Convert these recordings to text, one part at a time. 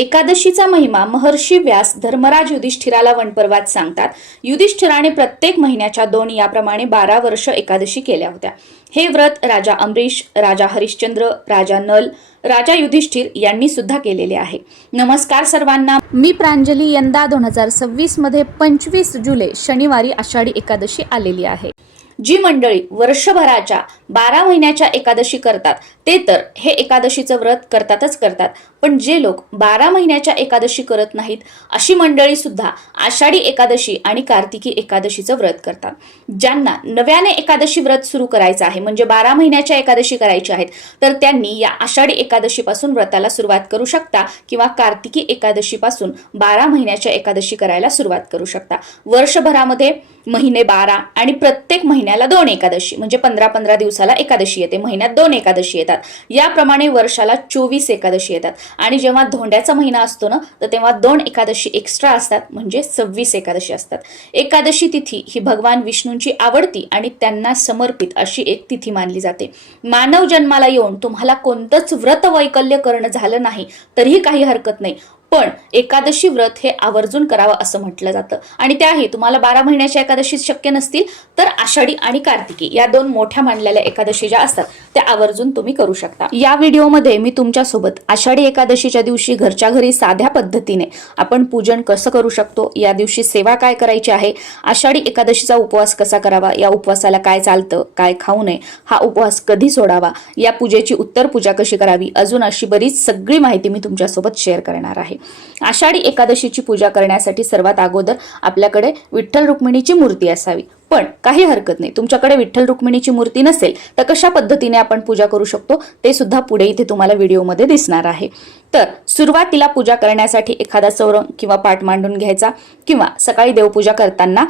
एकादशीचा महिमा महर्षी व्यास धर्मराज युधिष्ठिराला वनपर्वात सांगतात. युधिष्ठिराने प्रत्येक महिन्याच्या 2 याप्रमाणे 12 वर्ष एकादशी केल्या होत्या. हे व्रत राजा अमरीश, राजा हरिश्चंद्र, राजा नल, राजा युधिष्ठिर यांनी सुद्धा केलेले आहे. नमस्कार सर्वांना, मी प्रांजली. यंदा 2026 मध्ये 25 जुलै शनिवारी आषाढी एकादशी आलेली आहे. जी मंडळी वर्षभराच्या 12 महिन्याच्या एकादशी करतात ते तर हे एकादशीचं व्रत करतातच करतात, पण जे लोक 12 महिन्याच्या एकादशी करत नाहीत अशी मंडळी सुद्धा आषाढी एकादशी आणि कार्तिकी एकादशीचं व्रत करतात. ज्यांना नव्याने एकादशी व्रत सुरू करायचं आहे, म्हणजे 12 महिन्याच्या एकादशी करायची आहेत, तर त्यांनी या आषाढी एकादशीपासून व्रताला सुरुवात करू शकता किंवा कार्तिकी एकादशीपासून 12 महिन्याच्या एकादशी करायला सुरुवात करू शकता. वर्षभरामध्ये महिने 12 आणि प्रत्येक महिन्याला 2 एकादशी, म्हणजे 15-15 दिवसाला एकादशी येते. महिन्यात 2 एकादशी येतात. याप्रमाणे वर्षाला 24 एकादशी येतात. आणि जेव्हा धोंड्याचा महिना असतो ना, तर तेव्हा 2 एकादशी एक्स्ट्रा असतात, म्हणजे 26 एकादशी असतात. एकादशी तिथी ही भगवान विष्णूंची आवडती आणि त्यांना समर्पित अशी एक तिथी मानली जाते. मानव जन्माला येऊन तुम्हाला कोणतंच व्रत वैकल्य करणं झालं नाही तरीही काही हरकत नाही, पण एकादशी व्रत हे आवर्जून करावं असं म्हटलं जातं. आणि त्याही तुम्हाला 12 महिन्याच्या एकादशी शक्य नसतील तर आषाढी आणि कार्तिकी या 2 मोठ्या मानलेल्या एकादशी ज्या असतात त्या आवर्जून तुम्ही करू शकता. या व्हिडिओमध्ये मी तुमच्यासोबत आषाढी एकादशीच्या दिवशी घरच्या घरी साध्या पद्धतीने आपण पूजन कसं करू शकतो, या दिवशी सेवा काय करायची आहे, आषाढी एकादशीचा उपवास कसा करावा, या उपवासाला काय चालतं, काय खाऊ नये, हा उपवास कधी सोडावा, या पूजेची उत्तर पूजा कशी करावी, अजून अशी बरीच सगळी माहिती मी तुमच्यासोबत शेअर करणार आहे. आषाढी एकादशीची पूजा करण्यासाठी सर्वात अगोदर आपल्याकडे विठ्ठल रुक्मिणीची मूर्ती असावी. पण काही हरकत नाही, तुमच्याकडे विठ्ठल रुक्मिणीची मूर्ती नसेल तर कशा पद्धतीने आपण पूजा करू शकतो ते सुद्धा पुढे इथे तुम्हाला व्हिडिओमध्ये दिसणार आहे. तर सुरुवातीला पूजा करण्यासाठी एखादा चौरंग किंवा पाट मांडून घ्यायचा, किंवा सकाळी देवपूजा करताना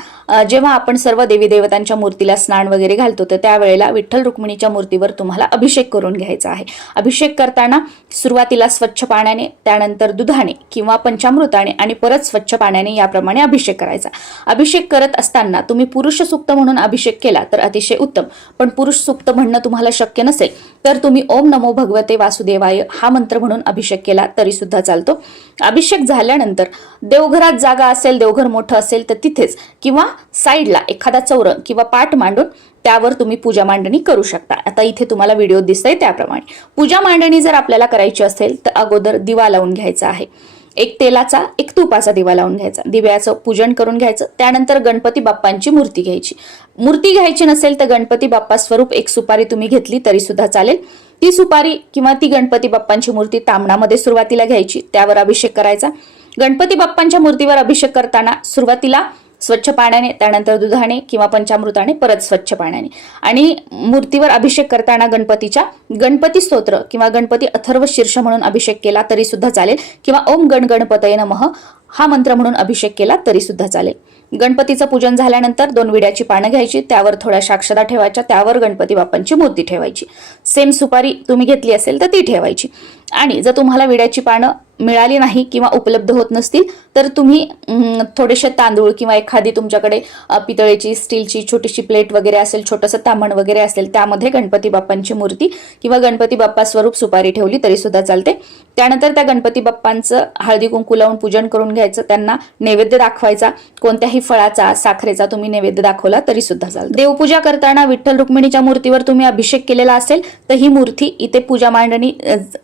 जेव्हा आपण सर्व देवी देवतांच्या मूर्तीला स्नान वगैरे घालतो तर त्यावेळेला विठ्ठल रुक्मिणीच्या मूर्तीवर तुम्हाला अभिषेक करून घ्यायचा आहे. अभिषेक करताना सुरुवातीला स्वच्छ पाण्याने, त्यानंतर दुधाने किंवा पंचामृताने आणि परत स्वच्छ पाण्याने याप्रमाणे अभिषेक करायचा. अभिषेक करत असताना तुम्ही पुरुष सूक्त म्हणून अभिषेक केला तर अतिशय उत्तम, पण पुरुष सूक्त म्हणणं तुम्हाला शक्य नसेल तर तुम्ही ओम नमो भगवते वासुदेवाय हा मंत्र म्हणून अभिषेक केला तरी सुद्धा चालतो. अभिषेक झाल्यानंतर देवघरात जागा असेल, देवघर मोठं असेल तर तिथेच किंवा साईडला एखादा चौरंग किंवा पाट मांडून त्यावर तुम्ही पूजा मांडणी करू शकता. आता इथे तुम्हाला व्हिडिओ दिसतंय त्याप्रमाणे पूजा मांडणी जर आपल्याला करायची असेल तर अगोदर दिवा लावून घ्यायचा आहे. एक तेलाचा, एक तुपाचा दिवा लावून घ्यायचा. दिव्याचं पूजन करून घ्यायचं. त्यानंतर गणपती बाप्पांची मूर्ती घ्यायची. मूर्ती घ्यायची नसेल तर गणपती बाप्पा स्वरूप एक सुपारी तुम्ही घेतली तरी सुद्धा चालेल. ती सुपारी किंवा ती गणपती बाप्पांची मूर्ती तांबणामध्ये सुरुवातीला घ्यायची, त्यावर अभिषेक करायचा. गणपती बाप्पांच्या मूर्तीवर अभिषेक करताना सुरुवातीला स्वच्छ पाण्याने, त्यानंतर दुधाने किंवा पंचामृताने, परत स्वच्छ पाण्याने. आणि मूर्तीवर अभिषेक करताना गणपतीच्या गणपती स्तोत्र किंवा गणपती अथर्व शीर्ष म्हणून अभिषेक केला तरी सुद्धा चालेल, किंवा ओम गण गणपतये नमः हा मंत्र म्हणून अभिषेक केला तरी सुद्धा चालेल. गणपतीचं पूजन झाल्यानंतर 2 विड्याची पानं घ्यायची, त्यावर थोड्याशा अक्षता ठेवायच्या, त्यावर गणपती बाप्पांची मूर्ती ठेवायची. सेम सुपारी तुम्ही घेतली असेल तर ती ठेवायची. आणि जर तुम्हाला विड्याची पानं मिळाली नाही किंवा उपलब्ध होत नसतील तर तुम्ही थोडेसे तांदूळ किंवा एखादी तुमच्याकडे पितळेची, स्टीलची छोटीशी प्लेट वगैरे असेल, छोटंसं तांबण वगैरे असेल, त्यामध्ये गणपती बाप्पांची मूर्ती किंवा गणपती बाप्पा स्वरूप सुपारी ठेवली तरी सुद्धा चालते. त्यानंतर त्या गणपती बाप्पांचं हळदी कुंकू लावून पूजन करून घ्यायचं. त्यांना नैवेद्य दाखवायचा. कोणत्याही फळाचा, साखरेचा तुम्ही नैवेद्य दाखवला तरी सुद्धा चालतं. देवपूजा करताना विठ्ठल रुक्मिणीच्या मूर्तीवर तुम्ही अभिषेक केलेला असेल तर ही मूर्ती इथे पूजा मांडणी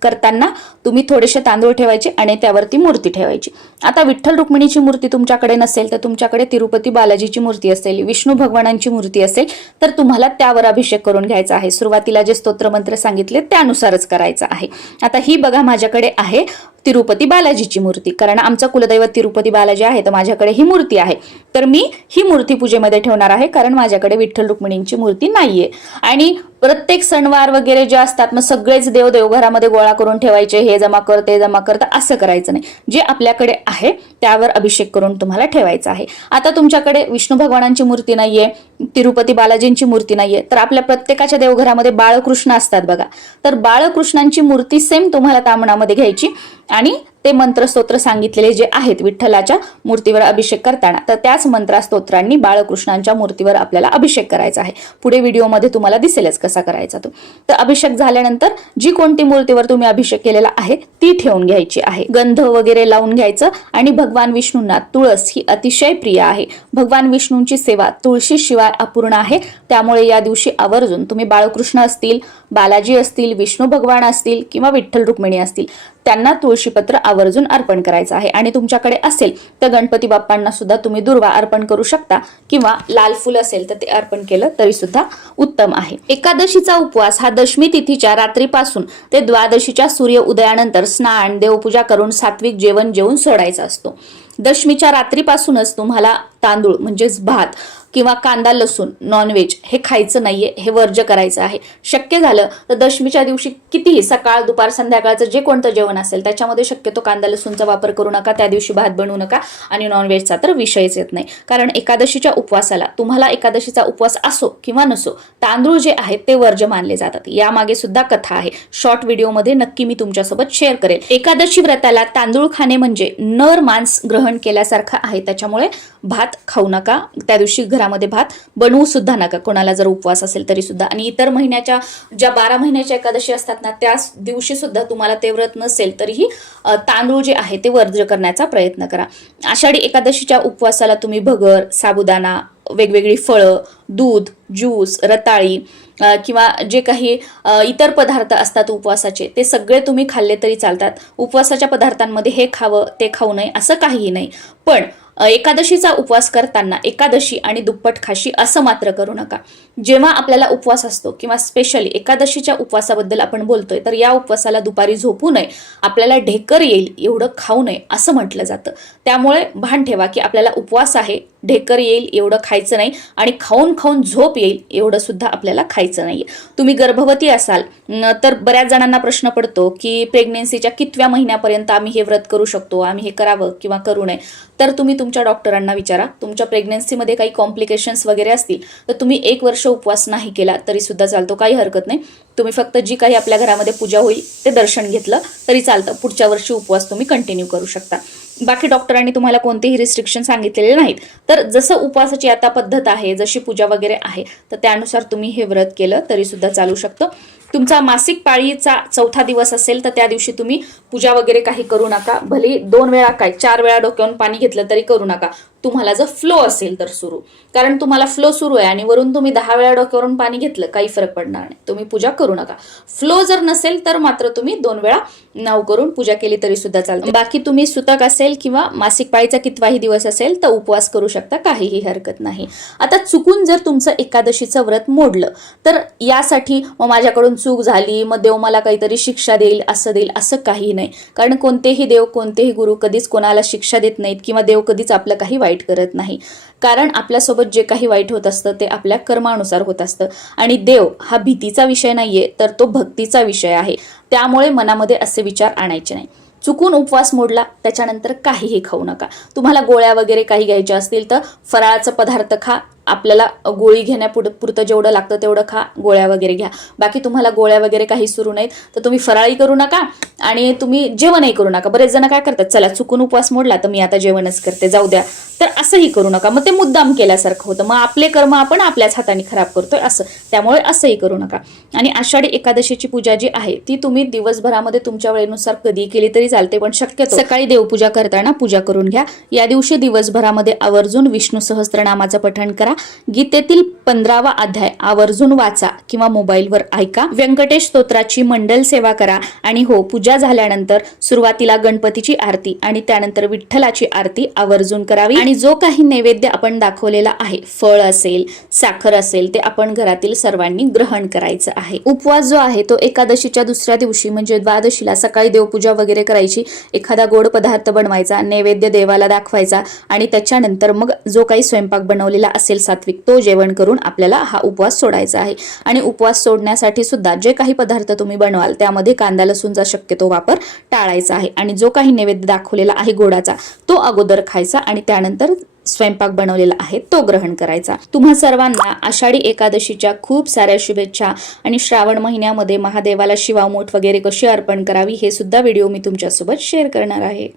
करताना तुम्ही थोडेसे तांदूळ ठेवायचे आणि त्यावरती मूर्ती ठेवायची. आता विठ्ठल रुक्मिणीची मूर्ती तुमच्याकडे नसेल तर तुमच्याकडे तिरुपती बालाजीची मूर्ती असेल, विष्णू भगवानांची मूर्ती असेल तर तुम्हाला त्यावर अभिषेक करून घ्यायचा आहे. सुरुवातीला जे स्तोत्र मंत्र सांगितले त्यानुसारच करायचं आहे. आता ही बघा माझ्याकडे आहे तिरुपती बालाजीची मूर्ती, कारण आमचं कुलदैवत तिरुपती बालाजी आहे तर माझ्याकडे ही मूर्ती आहे. तर मी ही मूर्ती पूजेमध्ये ठेवणार आहे, कारण माझ्याकडे विठ्ठल रुक्मिणींची मूर्ती नाहीये. आणि प्रत्येक सणवार वगैरे जे असतात मग सगळेच देव देवघरामध्ये गोळा करून ठेवायचे, हे जमा कर ते जमा कर, असं करायचं नाही. जे आपल्याकडे आहे त्यावर अभिषेक करून तुम्हाला ठेवायचं आहे. आता तुमच्याकडे विष्णू भगवानांची मूर्ती नाहीये, तिरुपती बालाजींची मूर्ती नाहीये, तर आपल्या प्रत्येकाच्या देवघरामध्ये बाळकृष्ण असतात बघा. तर बाळकृष्णांची मूर्ती सेम तुम्हाला तांबणामध्ये घ्यायची आणि ते मंत्रस्तोत्र सांगितलेले जे आहेत विठ्ठलाच्या मूर्तीवर अभिषेक करताना, तर त्याच मंत्रस्तोत्रांनी बाळकृष्णांच्या मूर्तीवर आपल्याला अभिषेक करायचा आहे. पुढे व्हिडिओमध्ये तुम्हाला दिसेलच कसा करायचा तो. तर अभिषेक झाल्यानंतर जी कोणती मूर्तीवर तुम्ही अभिषेक केलेला आहे ती ठेवून घ्यायची आहे. गंध वगैरे लावून घ्यायचं आणि भगवान विष्णूंना तुळस ही अतिशय प्रिय आहे. भगवान विष्णूंची सेवा तुळशी शिवाय अपूर्ण आहे. त्यामुळे या दिवशी आवर्जून तुम्ही बाळकृष्ण असतील, बालाजी असतील, विष्णू भगवान असतील किंवा विठ्ठल रुक्मिणी असतील त्यांना तुळशीपत्र आवर्जून अर्पण करायचं आहे. आणि तुमच्याकडे असेल तर गणपती बाप्पांना सुद्धा तुम्ही दुर्वा अर्पण करू शकता किंवा लाल फुल असेल तर ते अर्पण केलं तरी सुद्धा उत्तम आहे. एकादशीचा उपवास हा दशमी तिथीच्या रात्रीपासून ते द्वादशीच्या सूर्य उदयानंतर स्नान, देवपूजा करून सात्विक जेवण जेवून सोडायचा असतो. दशमीच्या रात्रीपासूनच तुम्हाला तांदूळ म्हणजेच भात किंवा कांदा लसूण नॉनव्हेज हे खायचं नाहीये, हे वर्ज्य करायचं आहे. शक्य झालं तर दशमीच्या दिवशी कितीही सकाळ दुपार संध्याकाळचं जे कोणतं जेवण असेल त्याच्यामध्ये शक्यतो कांदा लसूणचा वापर करू नका. त्या दिवशी भात बनवू नका आणि नॉनव्हेजचा तर विषयच येत नाही. कारण एकादशीच्या उपवासाला तुम्हाला एकादशीचा उपवास असो किंवा नसो तांदूळ जे आहेत ते वर्ज्य मानले जातात. यामागे सुद्धा कथा आहे, शॉर्ट व्हिडिओमध्ये नक्की मी तुमच्यासोबत शेअर करेल. एकादशी व्रताला तांदूळ खाणे म्हणजे नर मांस ग्रहण केल्यासारखं आहे. त्याच्यामुळे भात खाऊ नका त्या दिवशी, घरामध्ये भात बनवू सुद्धा नका कोणाला जर उपवास असेल तरी सुद्धा. आणि इतर महिन्याच्या ज्या 12 महिन्याच्या एकादशी असतात ना त्या दिवशी सुद्धा तुम्हाला ते व्रत नसेल तरीही तांदूळ जे आहे ते वर्ज्य करण्याचा प्रयत्न करा. आषाढी एकादशीच्या उपवासाला तुम्ही भगर, साबुदाणा, वेगवेगळी फळं, दूध, ज्यूस, रताळी किंवा जे काही इतर पदार्थ असतात उपवासाचे ते सगळे तुम्ही खाल्ले तरी चालतात. उपवासाच्या पदार्थांमध्ये हे खावं ते खाऊ नये असं काहीही नाही. पण एकादशीचा उपवास करताना एकादशी आणि दुप्पट खाशी असं मात्र करू नका. जेव्हा आपल्याला उपवास असतो किंवा स्पेशली एकादशीच्या उपवासाबद्दल आपण बोलतोय तर या उपवासाला दुपारी झोपू नये, आपल्याला ढेकर येईल एवढं खाऊ नये असं म्हटलं जातं. त्यामुळे भान ठेवा की आपल्याला उपवास आहे, ढेकर येईल एवढं खायचं नाही आणि खाऊन खाऊन झोप येईल एवढं सुद्धा आपल्याला खायचं नाहीये. तुम्ही गर्भवती असाल तर बऱ्याच जणांना प्रश्न पडतो की प्रेग्नेन्सीच्या कितव्या महिन्यापर्यंत आम्ही हे व्रत करू शकतो, आम्ही हे करावं किंवा करू नये. तर तुम्ही तुमच्या डॉक्टरांना विचारा. तुमच्या प्रेग्नेन्सीमध्ये काही कॉम्प्लिकेशन्स वगैरे असतील तर तुम्ही 1 वर्ष उपवास नाही केला तरी सुद्धा चालतो, काही हरकत नाही. तुम्ही फक्त जी काही आपल्या घरामध्ये पूजा होईल ते दर्शन घेतलं तरी चालतं. पुढच्या वर्षी उपवास तुम्ही कंटिन्यू करू शकता. बाकी डॉक्टरांनी तुम्हाला कोणतेही रिस्ट्रिक्शन सांगितलेले नाहीत. तर जसं उपवासाची आता पद्धत आहे, जशी पूजा वगैरे आहे तर त्यानुसार तुम्ही हे व्रत केलं तरी सुद्धा चालू शकतं. तुमचा मासिक पाळीचा 4था दिवस असेल तर त्या दिवशी तुम्ही पूजा वगैरे काही करू नका. भले 2 वेळा काय 4 वेळा डोक्यावरून पाणी घेतलं तरी करू नका. तुम्हाला जर फ्लो असेल तर सुरू, कारण तुम्हाला फ्लो सुरू आहे आणि वरून तुम्ही 10 वेळा डोक्यावरून पाणी घेतलं काही फरक पडणार नाही, तुम्ही पूजा करू नका. फ्लो जर नसेल तर मात्र तुम्ही 2 वेळा नाव करून पूजा केली तरी सुद्धा चालते. बाकी तुम्ही सुतक असेल किंवा मासिक पाळीचा कितवाही दिवस असेल तर उपवास करू शकता, काहीही हरकत नाही. आता चुकून जर तुमचं एकादशीचं व्रत मोडलं तर यासाठी मग माझ्याकडून चूक झाली मग देव मला काहीतरी शिक्षा देईल असं देईल असं काही नाही. कारण कोणतेही देव कोणतेही गुरु कधीच कोणाला शिक्षा देत नाहीत किंवा देव कधीच आपलं काही वाईट करत नाही. कारण आपल्यासोबत जे काही वाईट होत असतं ते आपल्या कर्मानुसार होत असतं. आणि देव हा भीतीचा विषय नाहीये तर तो भक्तीचा विषय आहे. त्यामुळे मनामध्ये असे विचार आणायचे नाही. चुकून उपवास मोडला त्याच्यानंतर काहीही खाऊ नका. तुम्हाला गोळ्या वगैरे काही घ्यायच्या असतील तर फराळाचं पदार्थ खा. आपल्याला गोळी घेण्यापुरतं जेवढं लागतं तेवढं खा, गोळ्या वगैरे घ्या. बाकी तुम्हाला गोळ्या वगैरे काही सुरू नाहीत तर तुम्ही फराळी करू नका आणि तुम्ही जेवणही करू नका. बरेच जण काय करतात, चला चुकून उपवास मोडला तर मी आता जेवणच करते, जाऊ द्या. तर असंही करू नका. मग ते मुद्दाम केल्यासारखं होतं. मग आपले कर्म आपण आपल्याच हाताने खराब करतोय असं. त्यामुळे असंही करू नका. आणि आषाढी एकादशीची पूजा जी आहे ती तुम्ही दिवसभरामध्ये तुमच्या वेळेनुसार कधी केली तरी चालते, पण शक्यतो सकाळी देवपूजा करताना पूजा करून घ्या. या दिवशी दिवसभरामध्ये आवर्जून विष्णू सहस्त्रनामाचं पठण करा. गीतेतील 15वा अध्याय आवर्जून वाचा किंवा मोबाईलवर ऐका. व्यंकटेश स्तोत्राची मंडल सेवा करा. आणि हो, पूजा झाल्यानंतर सुरुवातीला गणपतीची आरती आणि त्यानंतर विठ्ठलाची आरती आवर्जून करावी. आणि जो काही नैवेद्य आपण दाखवलेला आहे, फळ असेल, साखर असेल, ते आपण घरातील सर्वांनी ग्रहण करायचं आहे. उपवास जो आहे तो एकादशीच्या दुसऱ्या दिवशी म्हणजे द्वादशीला सकाळी देवपूजा वगैरे करायची, एखादा गोड पदार्थ बनवायचा, नैवेद्य देवाला दाखवायचा आणि त्याच्यानंतर मग जो काही स्वयंपाक बनवलेला असेल सात्विक तो जेवण करून आपल्याला हा उपवास सोडायचा आहे. आणि उपवास सोडण्यासाठी सुद्धा जे काही पदार्थ तुम्ही बनवाल त्यामध्ये कांदा लसूणचा शक्यतो वापर टाळायचा आहे. आणि जो काही नैवेद्य दाखवलेला आहे गोडाचा तो अगोदर खायचा आणि त्यानंतर स्वयंपाक बनवलेला आहे तो ग्रहण करायचा। तुम्हा सर्वांना आषाढी एकादशीच्या खूप साऱ्या शुभेच्छा। आणि श्रावण महिन्यामध्ये महादेवाला शिवामूठ वगैरे कशी अर्पण करावी हे सुद्धा व्हिडिओ मी तुमच्यासोबत शेअर करणार आहे।